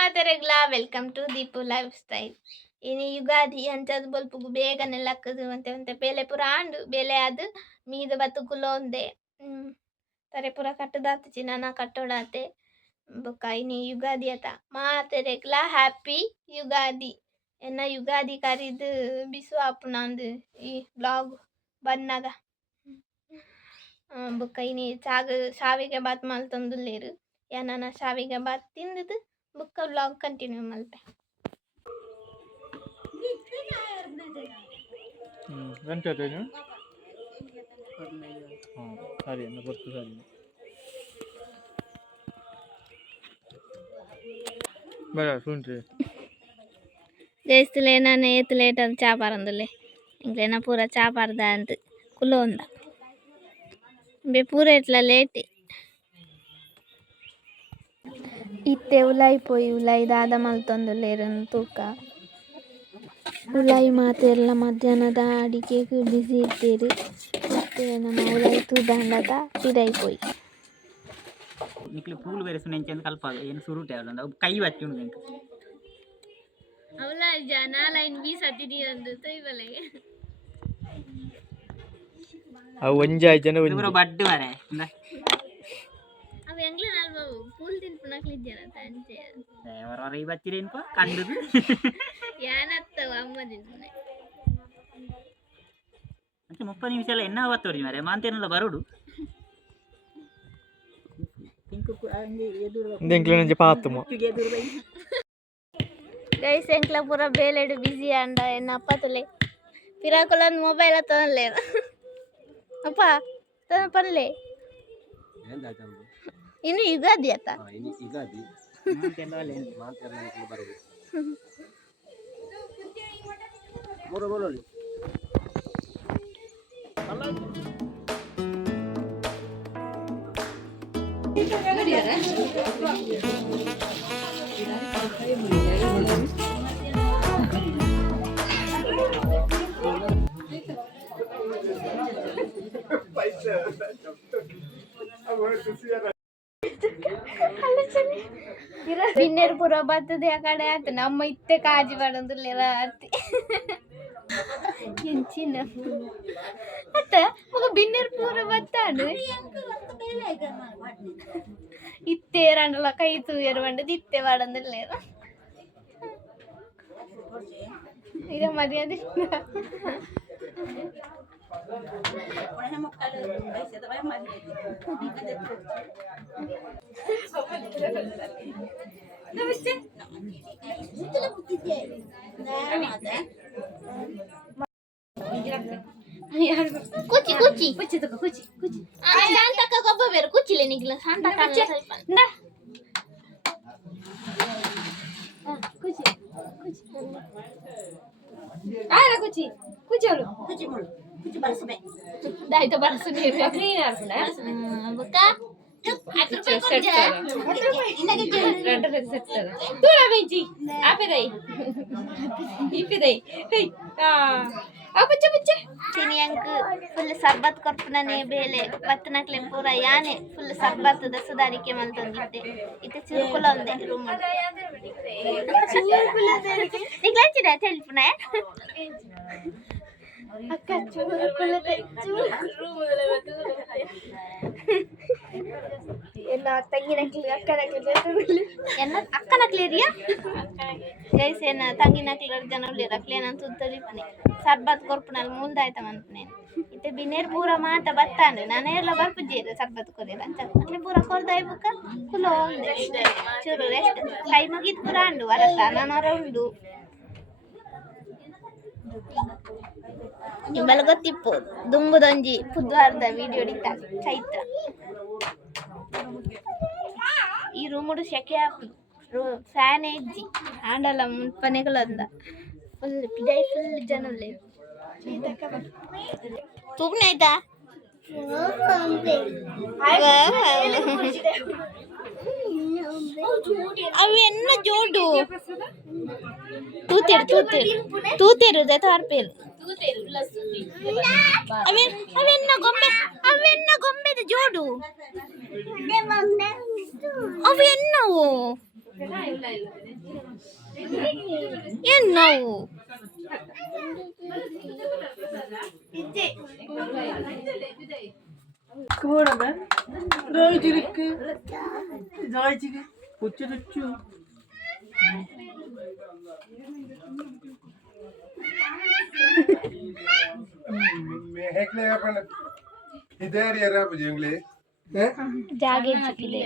ಮಾತೆರೆಗ್ಲಾ welcome to Deepu lifestyle. ಇನ್ನು ಯುಗಾದಿ ಅಂಚದು ಬೊಲ್ಪುಗು ಬೇಗನೆ ಲಕ್ಕದು ಅಂತೆ ಬೇಲೆ ಪೂರ ಆಂಡು ಬೇಲೆ ಅದು ಮೀದ ಬತ್ತುಕುಲ ಒಂದೆ ತರೆ ಪೂರ ಕಟ್ಟದಾತಚಿ ನಾನ ಕಟ್ಟೋಡಾತೆ ಬೊಕ್ಕ ಇನ್ನು ಯುಗಾದಿ ಅತ ಮಾತೆರೆಗ್ಲಾ ಹ್ಯಾಪಿ ಯುಗಾದಿ. ಎನ್ನ ಯುಗಾದಿ ಕರಿದು ಬಿಸು ಆಪುನಂದು ಈ ಬ್ಲಾಗ್ ಬನ್ನಾಗ ಬೊಕ್ಕ ಇನಿ ಶಾವಿಗೆ ಬಾತ್ ಮಲ್ತೊಂದುಲ್ಲೆರ್ ಯಾನ ಶಾವಿಗೆ ಬಾತ್ ತಿಂದದು ಬುಕ್ಕ ವ್ಲಾಗ್ ಕಂಟಿನ್ಯೂ ಮಲ್ಪೆ. ಜೈಸ್ತುಲೆ ನಾನು ಏತು ಲೇಟ್ ಅದು ಚಾ ಪಾರಂದುಲ್ಲೆ ಇಂಕ್ಲೇನ ಪೂರ ಚಾ ಪಾರ್ದ ಅಂತ ಕುಲ ಒಂದ ಬೆ ಪೂರ ಇಟ್ಲ ಲೇಟ್ ಇತ್ತೆ ಉಲಾಯಿ ಪೋಯಿ ಉಲಾಯಿ ದಾದ ಮಲ್ತೊಂದುಲ್ಲೆರ್ ತೂಕ ಉಲಾಯಿ ಮಾತೆರ್ಲ ಮಧ್ಯಾಹ್ನದ ಅಡಿಕೆಗೆ ಬಿಸಿ ಇಟ್ಟೇರು ಮತ್ತೆ ನಮ್ಮ ಉಲಾಯಿ ತೂದಂಡದ ಪಿರೈ ಪೋಯಿ ನಿಕ್ಲೆ ಪೂಲ್ ಬೇರೆ ಸುನೆಂಚೆಂದು ಕಲ್ಪಾಗ ಏನು ಸುರುಟೆ ಅವಳಂದ ಕೈ ಬಚ್ಚಿ ಉಂಡು ನಿಂಕ ಅವಳ ಜನ ಲೈನ್ ಬಿ ಸತಿದಿ ಒಂದು ತೈಬಲೆಗೆ ಅವು ಒಂಜಾಯ್ ಜನ ಪೂರ ಬಡ್ಡು ಮಾರೆ ಅವ ಎಂಗ್ಲ ನಾಲ್ಬಾವು ಪೂಲ್ ತಿನ್ಪುನಕ್ಲಿದ್ದೇನ ತಂಚೆ ಹೊರ ಈ ಬಚ್ಚಿರೇನ್ಪ ಕಂಡುದು ಯಾನತ್ತವ ಅಮ್ಮ ತಿನ್ಪುನೆ ಮತ್ತೆ 30 ನಿಮಿಷ ಎಲ್ಲ ಎನ್ನ ಅವತ್ತೋಡಿ ಮಾರೆ ಮಾಂತೇನೆಲ್ಲ ಬರೋಡು ಗೈಸ್ ಎಂಕ್ಲ ಪೂರ ಬೇಲೆಡು ಬಿಸಿ ಅಂಡ ಎನ್ನ ಅಪ್ಪ ತುಲೆ ಪಿರಾಕುಲೊಂದು ಮೊಬೈಲ್ ತೊಂದಲೆ ಅಪ್ಪ ಪನ್ಲೆ ಇನ್ನು ಯುಗಾದಿ ಅತ್ತ ಬಿನ್ನೇರು ಪೂರ ಬರ್ತದೆ ಆ ಕಡೆ ಆಯ್ತು ನಮ್ಮ ಇತ್ತೆ ಕಾಜಿ ಮಾಡೋದಿಲ್ಲ ಆರ್ತಿ ಎಂಚಿನ ಅತ್ತ ಮಗ ಬಿನ್ನೇರು ಪೂರ ಬತ್ತಾಡು ಇತ್ತೆ ರಂಡಲ ಕೈ ತೂಯರು ಬಂಡದು ಇತ್ತೆ ಮಾಡೋದಿಲ್ಲ ಇರ ಮರ್ಯಾದೆ ಕುಚಿ ಕುಚಿ ಕುಚಿ ತಕ ಕುಚಿ ಕುಚಿ ಶಾಂತಕ ಗೊಬ್ಬ ಬೇರೆ ಕುಚಿಲೆ ನಿಗ್ಲ ಶಾಂತಕ ಸ್ವಲ್ಪ ನಾ ಕುಚಿ ಕುಚಿ ಆರ ಕುಚಿ ಕುಚೋಳು ಕುಚಿ ಮುಳು ಕುಚಿ ಬರಸಬೆ ದಾಯಿತ ಬರಸಬೆ ಕ್ಲೀನ್ ಆರ್ಸನ ಬಕ ಫುಲ್ ಸರ್ಬತ್ ಕೊರ್ಪುನನೆ ಬೇಲೆ ಬತ್ತನಕ್ಲೆ ಪೂರ ಯಾನೆ ಫುಲ್ ಸರ್ಬತ್ ದಸದಾರಿಕೆ ಮಲ್ತೊಂದಿದ್ದೆ ಇತ್ತೆ ಚುರುಕುಲ ಒಂದೆ ರೂಮ್ ನಿಗ್ಲಾಚಿಡ ತೆಲ್ಪುನ ಅಕ್ಕ ಚುರುಕುಲದೆ ಎಲ್ಲ ತಂಗಿನಕ್ಲಿ ಅಕ್ಕನಕ್ಲಿ ಎನ್ನ ಅಕ್ಕನಕ್ಲೇರಿಯಾ ಗೈಸ್ ಏನ ತಂಗಿನಕ್ಲಿ ಜನ ಉಳ್ಳೇರು ಅಕ್ಲೇನಂತ ತುತ್ತಲಿಪನೆ ಸರ್ಬತ್ ಕೊರ್ಪುನಲ್ಲಿ ಮುಂದಾಯ್ತ ಮಂತನೇನು ಇತ್ತೆ ಬಿನ್ನೇರು ಪೂರ ಮಾತ ಬತ್ತಾನು ನಾನೆಲ್ಲ ಬರ್ಪುಜೇರು ಸರ್ಬತ್ ಕೊರೇರು ಅಂತ ಅಕ್ಲೆ ಪೂರ ಕೊರ್ದಾಯ್ ಬುಕ್ಕ ಕುಲೋ ಚೂರು ರೆಸ್ಟ್ ಕೈ ಮುಗಿದ್ ಪೂರ ಅಂಡು ವರತ್ತ ನಾನವರ ಉಂಡು ನಿಮ್ಮಲ್ಲ ಗೊತ್ತಿಪ್ಪು ದುಂಬುದೊಂಜಿ ಬುಧವಾರದ ವಿಡಿಯೋ ಹಿಡಿತ ಚೈತ್ರ ಈ ರೂಮುಡು ಸೆಕೆ ಆಪು ಫ್ಯಾನ್ ಎಜ್ಜಿ ಆಂಡಲ ಮುನ್ಪನೆಗಳಂದ ಫುಲ್ ಪಿಡೈ ಫುಲ್ ಜನಲೆ ತೂಗ್ನೆ ಆಯ್ತಾ ಅವು ಎನ್ನ ಜೋಡು ತೂತೆರು ತಾರ್ಪೇರು ಅವೆನ್ನ ಗೊಂಬೆದ ಜೋಡು ಅವು ಎನ್ನವು ಏನು ನಾವು ಜಾಗೆ ಜಿಕ್ಕಿದೆ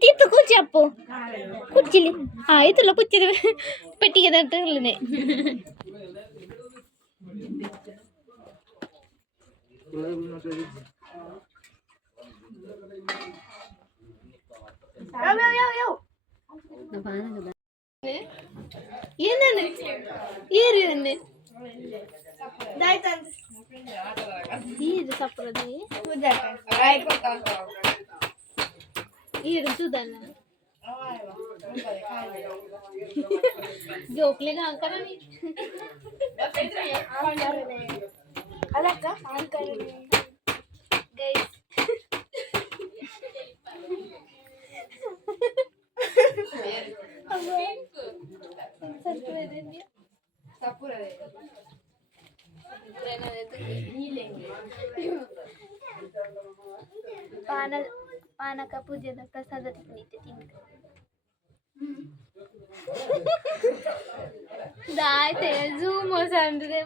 తీర్పు కూర్చి అప్పు కూర్చిలి ఇతరులో కూర్చిది పెట్టిಗೆ దంటే ఏందండి ఏరు ఏంది ఇది సప్పరది ఇది చూద్దాం జోక్లేగా అంకరా అలాగా గైస్ ಪಾನಕ ಪೂಜೆದ ಪ್ರಸಾದ ದಾಯ್ತೆ ಝೂಮ್ ಅಂದ್ರೆ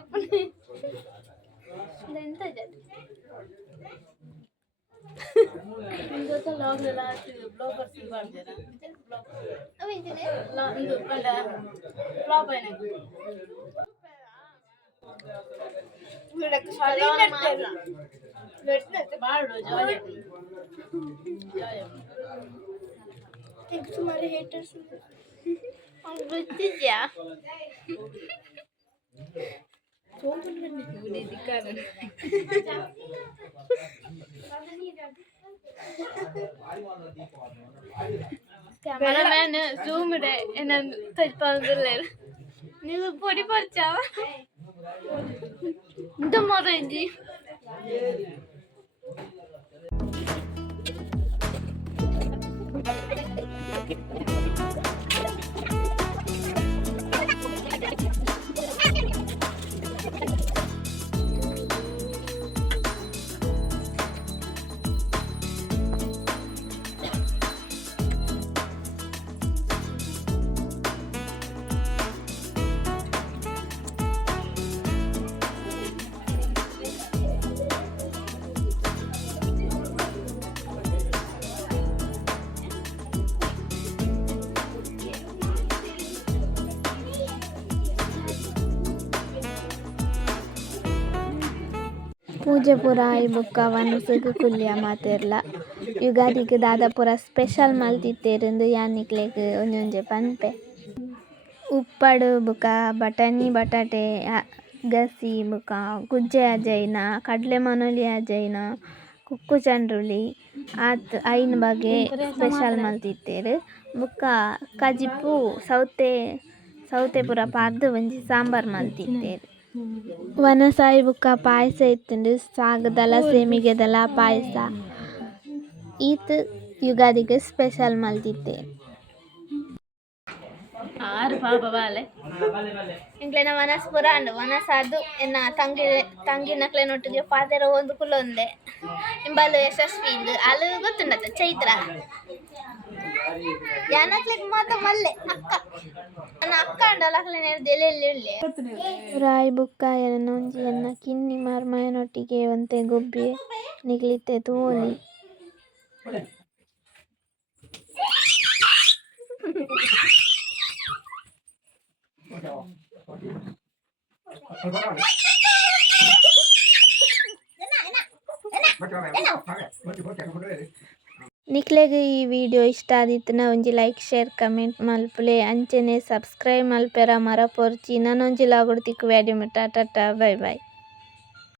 ಎಂತ ಜನ तुम्हारे हेटर्स ಗೊತ್ತಿದ್ಯಾ ക്യാമറമാൻ സൂം ഇടെ എന്നെ തയ്പ്പാകുന്നില്ല നിങ്ങൾ പൊടി പറിച്ചാവാ എന്താ മറേഞ്ചി ಪೂಜೆ ಪೂರ ಈ ಬುಕ್ಕ ವನಸಗ್ ಕುಲ್ಯ ಮಾತೆರ್ಲ ಯುಗಾದಿಗ್ ದಾದ ಪೂರ ಸ್ಪೆಷಲ್ ಮಲ್ತಿತ್ತೇರಿಂದು ಯಾನಿಕ್ಲೆಗ್ ಒಂಜೊಂಜೆ ಪನ್ಪೆ ಉಪ್ಪಡು ಬುಕ ಬಟಾಣಿ ಬಟಾಟೆ ಗಸಿ ಬುಕ ಗುಜ್ಜೆ ಅಜೈನ ಕಡ್ಲೆ ಮನೋಲಿ ಅಜೈನ ಕುಕ್ಕು ಚಂಡ್ರುಲಿ ಆತ್ ಐನ್ ಬಗೆ ಸ್ಪೆಷಲ್ ಮಲ್ತಿತ್ತೇರು ಬುಕ್ಕ ಕಜಿಪು ಸೌತೆ ಪೂರ ಪಾರ್ದು ಒಂಜಿ ಸಾಂಬಾರ್ ಮಲ್ತಿತ್ತೇರು ವನಸಾಯಿ ಬುಕ್ಕ ಪಾಯಸ ಇತ್ತುಂಡು ಸಾಗದಲ ಸೇಮಿಗೆದಲ ಪಾಯಸ ಈತ್ ಯುಗಾದಿಗ್ ಸ್ಪೆಷಲ್ ಮಲ್ತಿತ್ತೇರು ಇಂಕ್ಲೆನ ವನಸ್ ಪೂರ ಉಂಡು ವನಸ್ ಅದು ಎನ್ನ ತಂಗಿನಕ್ಲೆನೊಟ್ಟಿಗೆ ಪಾತೆರ ಒಂದು ಕುಲೊಂದೆ ಇಂಬಲು ಯಶಸ್ವಿ ಇಂದು ಅಲು ಗೊತ್ತುಂಡತ ಚೈತ್ರ ಯಾನಕ್ಲೆಗ್ ಮಾತ ಮಲ್ಲೆ ಅಕ್ಕ ನನ್ನ ಅಕ್ಕ ಉಂಡಲ್ಲ ಅಕ್ಲೆನ ಎಲ್ಲಿ ಉಳ್ಳೆ ರಾಯ್ ಬುಕ್ಕ ಎನ್ನ ಒಂಜಿ ಎನ್ನ ಕಿನ್ನಿ ಮರ್ಮಯನೊಟ್ಟಿಗೆ ಒಂತೆ ಗೊಬ್ಬಿ ನಿಗ್ಲಿತ್ತೆ ತೋಲಿ ನಿಕ್ಲೆಗ್ ಈ ವಿಡಿಯೋ ಇಷ್ಟ ಆದಿತ್ತನ ಒಂಜಿ ಲೈಕ್ ಶೇರ್ ಕಮೆಂಟ್ ಮಲ್ಪುಲೆ ಅಂಚನೆ ಸಬ್ಸ್ಕ್ರೈಬ್ ಮಲ್ಪೆರ ಮರಪೊರ್ಚಿ ನನೊಂಜಿ ಲಾಗುಡು ತಿಕ್ಕು ವ್ಯಾಡಿ ಟಾಟಾ ಬೈ ಬೈ.